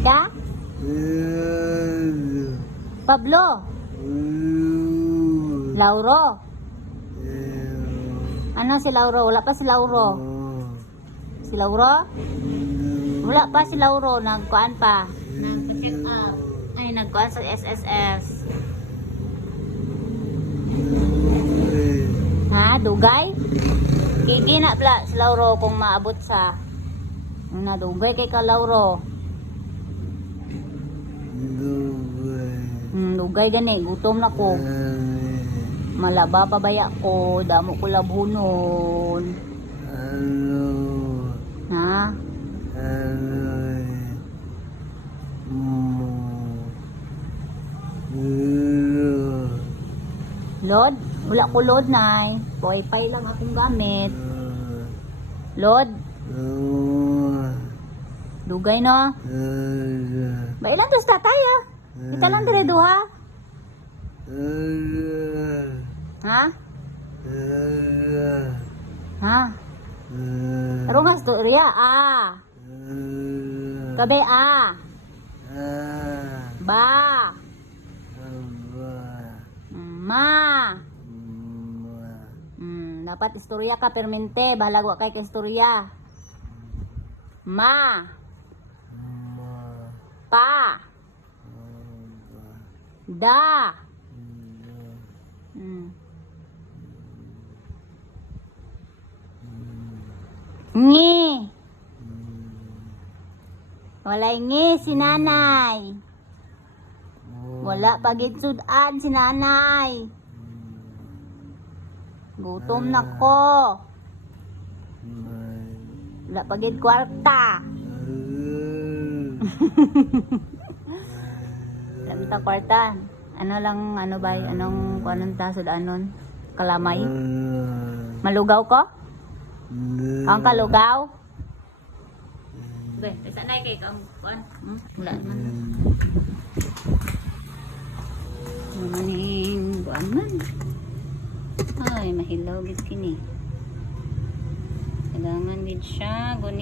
ka? Pablo? Lauro? Ano si Lauro? Wala pa si Lauro. Si Lauro? Wala pa si Lauro. Nagkuhan pa. Nag-check up. Ay, nagkuhan sa SSS. Ha? Dugay? Kiki na pala si Lauro kung maabot sa dugay kay ka Lauro. Dugay gani. Gutom na ko. Malaba pa baya ko, damo ko labhunon. Ha? Load? Wala ko load na Wi-Fi lang akong gamit. Load? Dugay no? Ba ilan to sa tatay Kita lang dire duha. Ha? Ha? Pero nga storya Kabe Ba Ma dapat istorya ka permente bahala wa kay ka istorya. Ma Pa Da Ngi walay ngi si nanay. Wala pagitsudan si nanay. Gutom na ko. Wala pagit kwarta. Wala kwarta. Ano lang, ano ba? Anong tasod anon? Kalamay? Malugaw ko? Ang kalugaw? Okay, sanay kay kang kuan. Wala man. Maning kuan man. Ay, mahilaw gid kini. Kailangan gid siya guni.